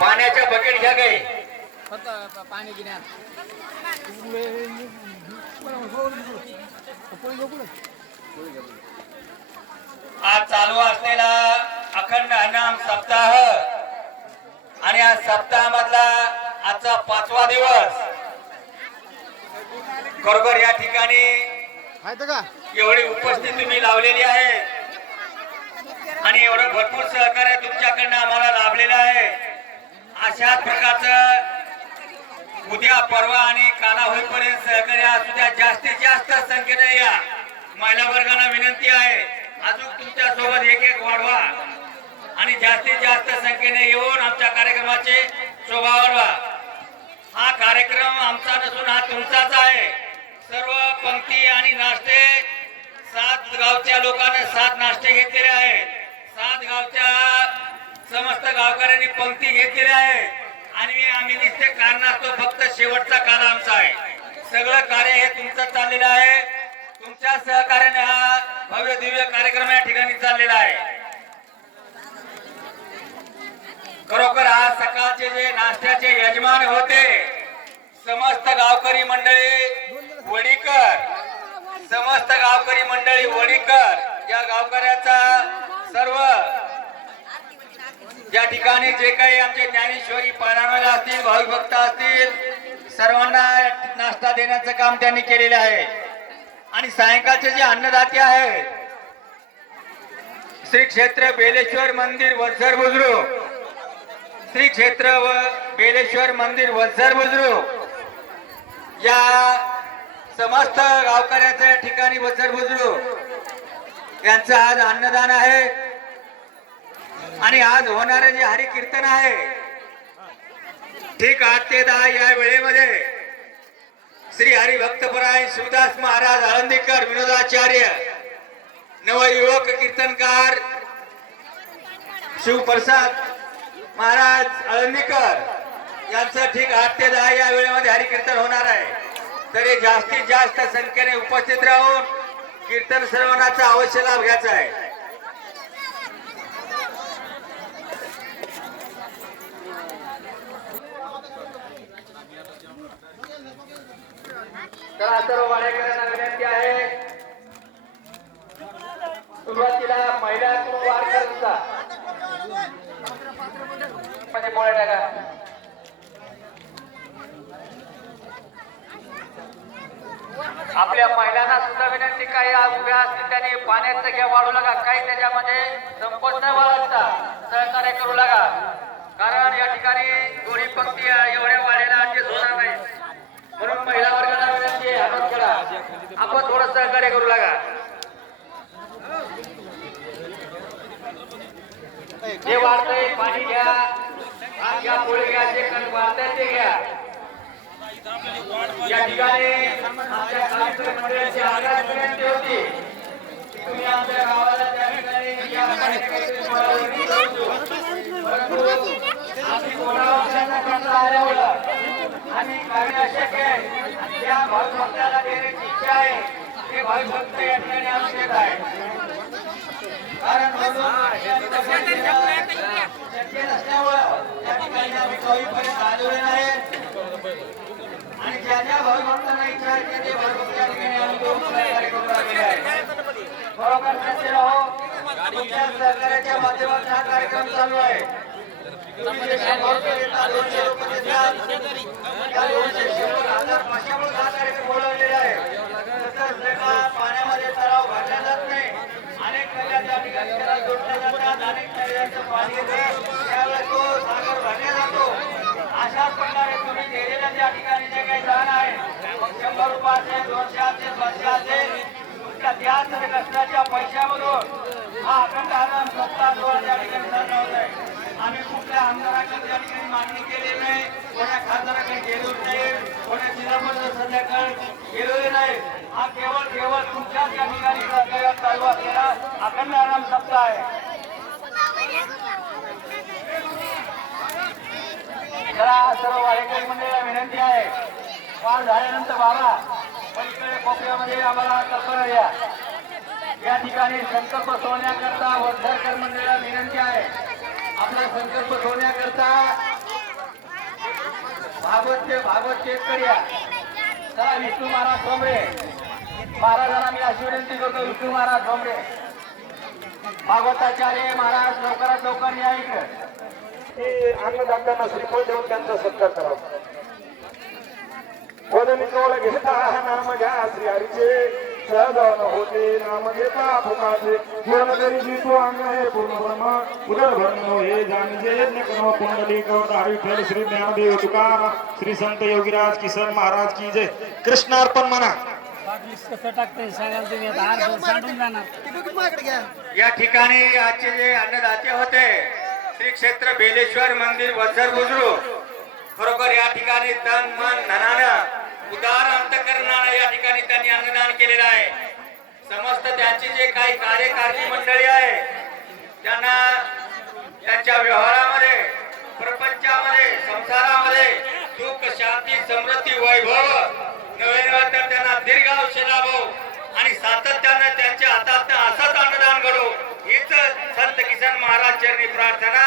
पाण्याच्या बकेट घ्या पाणी घेण्यात आज चालू असलेला अखंड हनाम सप्ताह आणि या सप्ताहामधला आजचा पाचवा दिवस. खरोखर या ठिकाणी एवढी उपस्थिती तुम्ही लावलेली आहे. आणि एवढं भरपूर सहकार्य तुमच्याकडनं आम्हाला लाभलेलं आहे. अशाच प्रकारचं उद्या परवा आणि काला होईपर्यंत सहकार्य असू द्या जास्तीत जास्त संख्येने या महिला वर्गाला विनंती आहे. अजून तुमच्यासोबत एक एक वाढवा आणि जास्तीत जास्त संख्येने येऊन आमच्या कार्यक्रमाचे शोभा वाढवा हा कार्यक्रम आमचा नसून हा तुमचाच आहे. सर्व पंक्ती आणि नाश्ते सात गावच्या लोकांना सात नाश्ते घेतलेले आहेत. सात गावच्या समस्त गावकऱ्यांनी पंक्ती घेतलेल्या आहे. आणि आम्ही नुसते कारणास्तव फक्त शेवटचा काल आमचा आहे. सगळं कार्य हे तुमचं चाललेलं आहे. तुमच्या सहकार्याने हा भव्य दिव्य कार्यक्रम या ठिकाणी चाललेला आहे. खरोखर आज सकाळचे जे नाश्त्याचे यजमान होते समस्त गावकरी मंडळी वडीकर समस्त गावकरी मंडळी वडीकर या गावकऱ्याचा सर्व या ठिकाणी जे काही आमचे ज्ञानेश्वरी पारायण असतील भाविक भक्त असतील सर्वांना नाश्ता देण्याचं काम त्यांनी केलेलं आहे. आणि सायंकाळचे जे अन्नदाते आहेत श्री क्षेत्र बेलेश्वर मंदिर वत्सर बुजुर्ग श्री क्षेत्र व बेलेश्वर मंदिर वत्सर बुजुर्ग या समस्त गावकऱ्याच्या ठिकाणी वत्सर बुजुर्ग यांचं आज अन्नदान आहे. आणि आज होणारे जे हरिकीर्तन आहे ठीक आठ ते दहा या वेळेमध्ये श्री हरिभक्तपराय शिवदास महाराज आळंदीकर विनोदाचार्य नवयुवक कीर्तनकार शिवप्रसाद महाराज आळंदीकर यांचं ठीक आठ ते दहा या वेळेमध्ये हरिकीर्तन होणार आहे. तरी जास्तीत जास्त संख्येने उपस्थित राहून कीर्तन श्रवणाचा अवश्य लाभ घ्यायचा आहे. तर सर्व वाडेकरांना विनंती आहे सुरुवातीला महिला वार म्हणजे टाका. आपल्या सुद्धा विनंती काही उभ्या असतील त्यांनी पाण्याचं घ्या वाढू लागा काही त्याच्यामध्ये संपत नाही बाळगता सहकार्य करू लागा कारण या ठिकाणी दोन्ही पंक्ती एवढ्या वाढायला ऍडजस्ट होणार नाही. म्हणून महिला वर्गाला विनंती आहे आपण थोडं सहकार्य करू लागा जे वाढतंय पाणी घ्या. घ्या पोळी घ्या जे कण वाढतंय ते घ्या. या ठिकाणी आमच्या कार्यक्रम मंडळाची आग्रह विनंती होती. की तुम्ही आमच्या गावाला त्या ठिकाणी या परंतु आम्ही बोलावं असल्याचा खर्च आल्यामुळं आम्ही काही अशक्य आहे. आणि ज्या भाविभक्ताला देण्याची इच्छा आहे. ते भाविभक्त या ठिकाणी आवश्यक आहे कारण शक्य नसल्यामुळं त्या ठिकाणी आम्ही कवीपर्यंत आलेलो नाही आणि ज्या इच्छा आहे ते ठिकाणी आम्ही दोन कार्यक्रम राबविले आहेत. बरोबर तुमच्या माध्यमातून हा कार्यक्रम चालू आहे. तुम्ही जे दोनशे त्या दोनशे, शंभर, हजार, पाचशेमुळे हा कार्यक्रम बोलावलेला आहे तसंच लेखा पाण्यामध्ये तलाव भरला जात नाही अनेक नद्या त्या ठिकाणी त्याला जोडल्या जातात अनेक नद्यांचं पाणी येते त्यावेळेस तो सागर भरला जातो अशाच प्रकारे तुम्ही दिलेल्या त्या ठिकाणी जे काही दान आहे मग शंभर रुपयाचे दोनशे असेल पाचशे असेल कष्टाच्या हा अखंड आराम सत्ता सोहळा त्या ठिकाणी आहे आम्ही कुठल्या आमदाराकडे त्या ठिकाणी मागणी केली नाही कोण्या खासदाराकडे गेलो नाही कोण्या जिल्हामध्ये गेलेले नाही. हा केवळ केवळ तुमच्या या ठिकाणी सहकार्यात चालू असलेला अखंड आराम सप्ताह आहे. सर्व मंडळीला विनंती आहे. वार झाल्यानंतर बाबा पलीकडे कोपऱ्यामध्ये आम्हाला कल्पना द्या. या ठिकाणी संकल्प सोडण्याकरता वर्धरकर मंडळाला विनंती आहे. आपला संकल्प सोडण्याकरता भागवतचे भागवत चेक करूया चला विष्णू महाराज ठोंबरे. महाराजांना मी अशी विनंती करतो विष्णू महाराज ठोंबरे. भागवताचार्य महाराज लवकरात लवकर या इकडे. की अन्नदात्यांना श्रीफळ देऊन त्यांचा सत्कार करावा. वदनी कवळ घेता नाम घ्या श्री हरीचे सहजावन होते नाम घेता फुकाचे अंग हे पूर्ण ब्रह्म उदर हे कुंडली श्री ज्ञानदेव तुकार श्री संत योगीराज किसन महाराज की जय कृष्णार्पण म्हणा या ठिकाणी आजचे जे अन्नदाते होते श्री क्षेत्र बेलेश्वर मंदिर वजर बुजुर्ग खरोखर या ठिकाणी तन मन धनानं उदार अंतकरणानं या ठिकाणी त्यांनी अन्नदान केलेलं आहे. समस्त त्यांची जे काही कार्यकारिणी मंडळी आहे त्यांना त्यांच्या व्यवहारामध्ये प्रपंचामध्ये संसारामध्ये सुख शांती समृद्धी वैभव नवे तर त्यांना दीर्घ आयुष्य लाभो आणि सातत्यानं त्यांच्या हातात असंच अन्नदान घडो. हीच संत किसन महाराज चरणी प्रार्थना